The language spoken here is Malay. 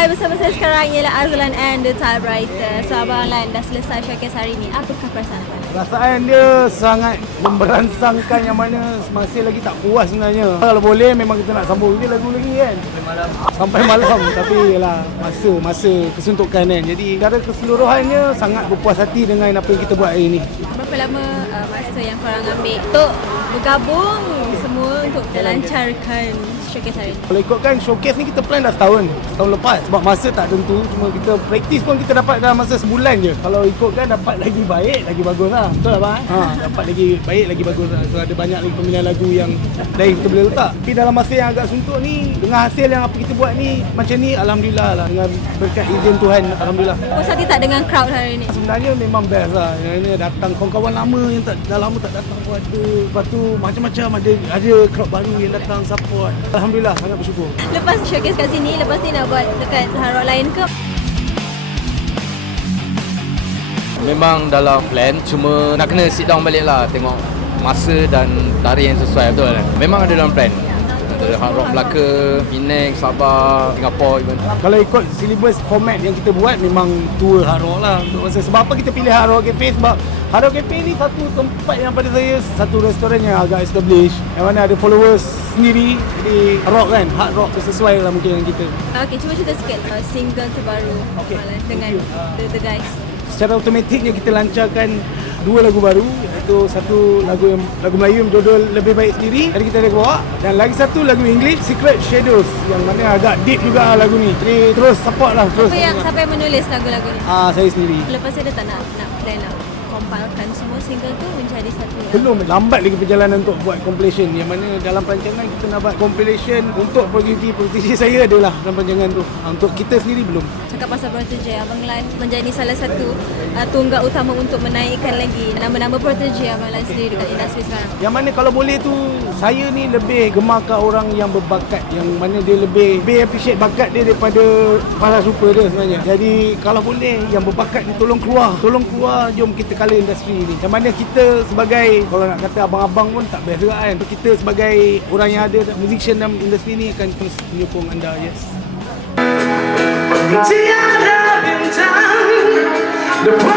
Hai, bersama saya sekarang ialah Azlan and the Typewriter. So, Abang Lan dah selesai showcase hari ni. Apakah perasaan Abang? Perasaan dia sangat memberansangkan yang mana masih lagi tak puas sebenarnya. Kalau boleh memang kita nak sambung dia lagu lagi kan. Sampai malam. Sampai malam. Tapi yalah masa masa kesuntukan kan. Jadi secara keseluruhannya sangat berpuas hati dengan apa yang kita buat hari ni. Berapa lama uh, masa yang korang ambil untuk bergabung semua untuk melancarkan showcase hari ni? Kalau ikutkan showcase ni kita plan dah setahun Setahun lepas. Sebab masa tak tentu Cuma kita praktis pun kita dapat dalam masa sebulan je. Kalau ikutkan dapat lagi baik Lagi bagus lah. Betul lah bang? Ha, dapat lagi baik Lagi bagus lah. So ada banyak lagi pemilihan lagu yang Lain kita boleh letak. Tapi dalam masa yang agak suntuk ni Dengan hasil yang apa kita buat ni Macam ni Alhamdulillah lah. Dengan berkat izin Tuhan Alhamdulillah. Puas hati tak dengan crowd hari ni? Sebenarnya memang best lah. Yang ini datang kawan-kawan lama yang tak, dah lama tak datang. Pun ada Lepas tu macam-macam. Ada Ada crowd baru yang datang support Alhamdulillah sangat bersyukur. Lepas showcase kat sini, lepas ni nak buat dekat Rock lain ke? Memang dalam plan Cuma nak kena sit down balik lah Tengok masa dan tarikh yang sesuai betul kan Memang ada dalam plan Antara Hard Rock Melaka, Penang, Sabah, Singapore even. Kalau ikut syllabus format yang kita buat memang tour hard rock lah. Untuk masa sebab apa kita pilih hard rock cafe? Sebab hard rock cafe ni satu tempat yang pada saya satu restoran yang agak established. Yang mana ada followers sendiri. Jadi rock kan? Hard rock sesuai lah mungkin dengan kita. Okay, cuba cerita sikit uh, single terbaru Okay, Lan dengan the, the guys. secara automatiknya kita lancarkan dua lagu baru iaitu satu lagu yang lagu Melayu yang berjudul Lebih Baik Sendiri. Tadi kita ada bawa dan lagi satu lagu English Secret Shadows yang mana agak deep juga lah lagu ni. Jadi terus support lah terus Siapa yang, siapa yang menulis lagu-lagu ni? ah saya sendiri. Lepas ni dia tak nak, nak plan nak compilekan semua single tu menjadi satu yang Belum. Lambat lagi perjalanan untuk buat compilation. Yang mana dalam perancangan kita nak buat compilation Untuk produksi-produksi saya adalah dalam perancangan tu. Ha, Untuk kita sendiri belum. Cakap pasal protege Abang Lan menjadi salah satu uh, tunggak utama untuk menaikkan lagi nama-nama protege Abang Lan sendiri dekat industri sekarang. Yang mana kalau boleh tu Saya ni lebih gemarkan orang yang berbakat. Yang mana dia lebih Lebih appreciate bakat dia daripada Para super dia sebenarnya. Jadi kalau boleh Yang berbakat ni tolong keluar. Tolong keluar Jom kita kala industri ni. Yang mana kita sebagai Kalau nak kata abang-abang pun tak juga kan. Kita sebagai orang yang ada Musician dalam industri ni Akan terus menyokong anda Yes. See, I